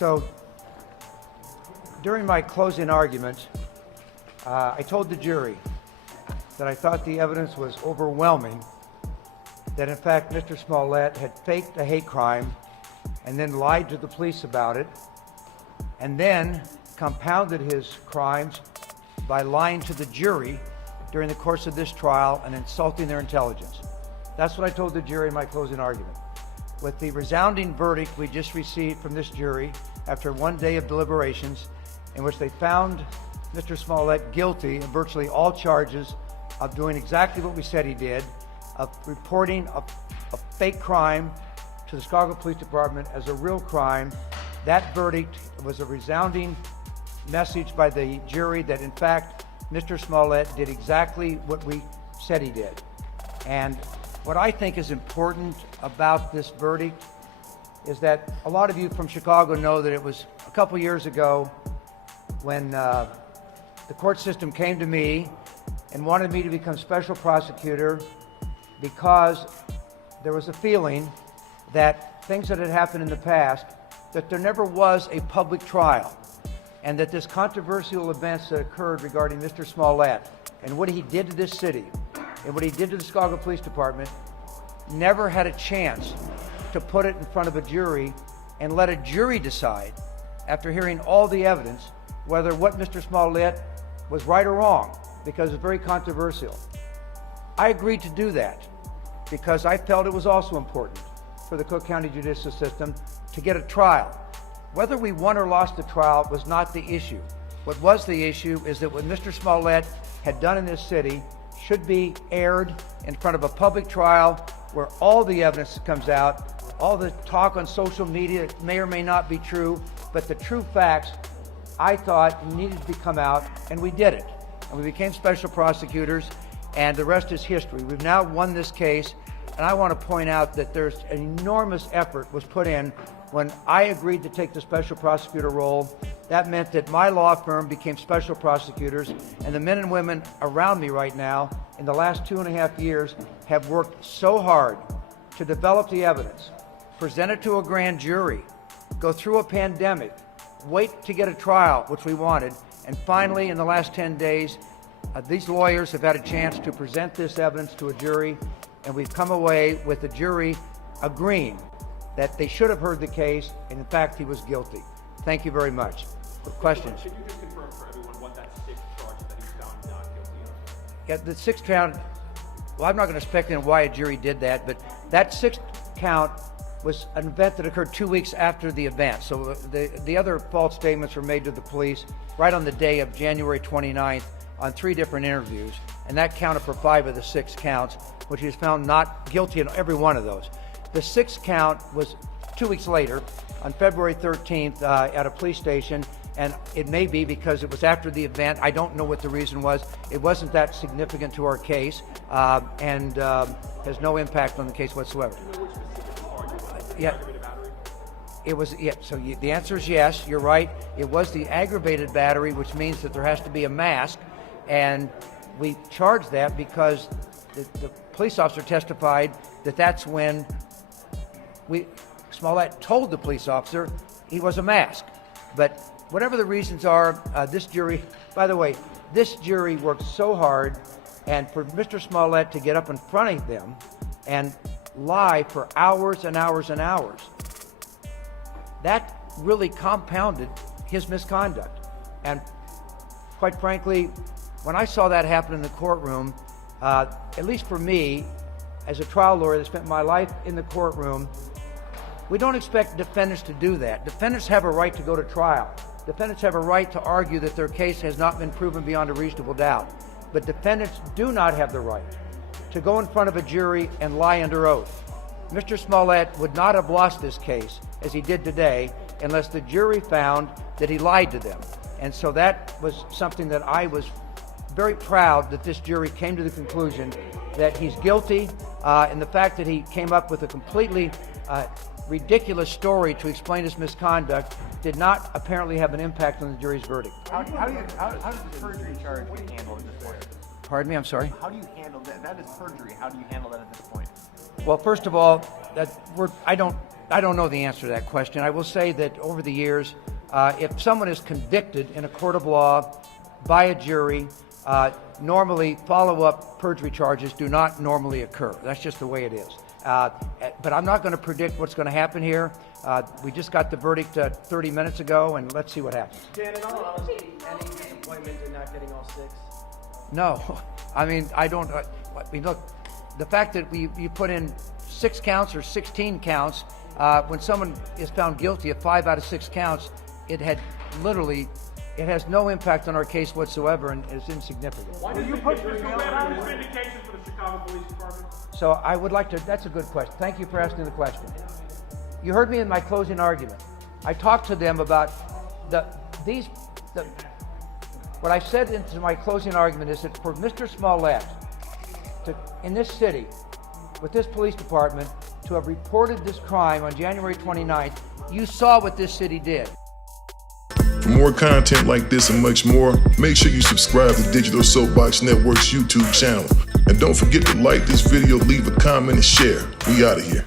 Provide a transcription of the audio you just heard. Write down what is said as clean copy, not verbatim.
So during my closing argument, I told the jury that I thought the evidence was overwhelming, that in fact Mr. Smollet had faked a hate crime and then lied to the police about it, and then compounded his crimes by lying to the jury during the course of this trial and insulting their intelligence. That's what I told the jury in my closing argument. With the resounding verdict we just received from this jury after one day of deliberations, in which they found Mr. Smollet guilty of virtually all charges of doing exactly what we said he did, of reporting a fake crime to the Chicago Police Department as a real crime. That verdict was a resounding message by the jury that in fact Mr. Smollet did exactly what we said he did. And what I think is important about this verdict is that a lot of you from Chicago know that it was a couple years ago when the court system came to me and wanted me to become special prosecutor because there was a feeling that things that had happened in the past, that there never was a public trial, and that this controversial events that occurred regarding Mr. Smollet and what he did to this city and what he did to the Chicago Police Department never had a chance to put it in front of a jury and let a jury decide, after hearing all the evidence, whether what Mr. Smollet was right or wrong, because it's very controversial. I agreed to do that because I felt it was also important for the Cook County judicial system to get a trial. Whether we won or lost the trial was not the issue. What was the issue is that what Mr. Smollet had done in this city should be aired in front of a public trial where all the evidence comes out, all the talk on social media may or may not be true, but the true facts, I thought, needed to come out, and we did it. And we became special prosecutors, and the rest is history. We've now won this case, and I want to point out that there's an enormous effort was put in when I agreed to take the special prosecutor role. That meant that my law firm became special prosecutors, and the men and women around me right now in the last 2.5 years have worked so hard to develop the evidence, present it to a grand jury, go through a pandemic, wait to get a trial, which we wanted, and finally in the last 10 days, these lawyers have had a chance to present this evidence to a jury, and we've come away with the jury agreeing that they should have heard the case, and in fact he was guilty. Thank you very much. Questions? Could you just confirm for everyone what that sixth charge that he's found not guilty of? Yeah, the sixth count, well, I'm not going to speculate on why a jury did that, but that sixth count was an event that occurred 2 weeks after the event. So the other false statements were made to the police right on the day of January 29th on 3 different interviews, and that counted for 5 of the 6 counts, which he was found not guilty in every one of those. The 6th count was 2 weeks later, on February 13th, at a police station, and it may be because it was after the event. I don't know what the reason was. It wasn't that significant to our case, and has no impact on the case whatsoever. Do you know which specific charge it was? Yeah. Aggravated battery? It was, yeah, so the answer is yes, you're right. It was the aggravated battery, which means that there has to be a mask, and we charged that because the police officer testified that that's when Smollet told the police officer he was a mask. But whatever the reasons are, this jury, by the way, this jury worked so hard, and for Mr. Smollet to get up in front of them and lie for hours and hours and hours, that really compounded his misconduct. And quite frankly, when I saw that happen in the courtroom, at least for me, as a trial lawyer that spent my life in the courtroom, we don't expect defendants to do that. Defendants have a right to go to trial. Defendants have a right to argue that their case has not been proven beyond a reasonable doubt. But defendants do not have the right to go in front of a jury and lie under oath. Mr. Smollet would not have lost this case, as he did today, unless the jury found that he lied to them. And so that was something that I was very proud that this jury came to the conclusion that he's guilty, and the fact that he came up with a completely ridiculous story to explain his misconduct did not apparently have an impact on the jury's verdict. How does the perjury charge get handled at this point? Pardon me, I'm sorry? How do you handle that? That is perjury. How do you handle that at this point? Well, first of all, I don't know the answer to that question. I will say that over the years, if someone is convicted in a court of law by a jury, normally follow-up perjury charges do not normally occur. That's just the way it is. But I'm not going to predict what's going to happen here. We just got the verdict 30 minutes ago, and let's see what happens. Dan, in all honesty, any disappointment in not getting all 6? No, I mean, I don't. I mean, look, the fact that you put in 6 counts or 16 counts, when someone is found guilty of 5 out of 6 counts, it has no impact on our case whatsoever and is insignificant. Why did you put this vindication for the Chicago Police Department? So I would like to, that's a good question. Thank you for asking the question. You heard me in my closing argument. I talked to them about what I said into my closing argument is that for Mr. Smollet in this city, with this police department, to have reported this crime on January 29th, you saw what this city did. For more content like this and much more, make sure you subscribe to Digital Soapbox Network's YouTube channel. And don't forget to like this video, leave a comment, and share. We out of here.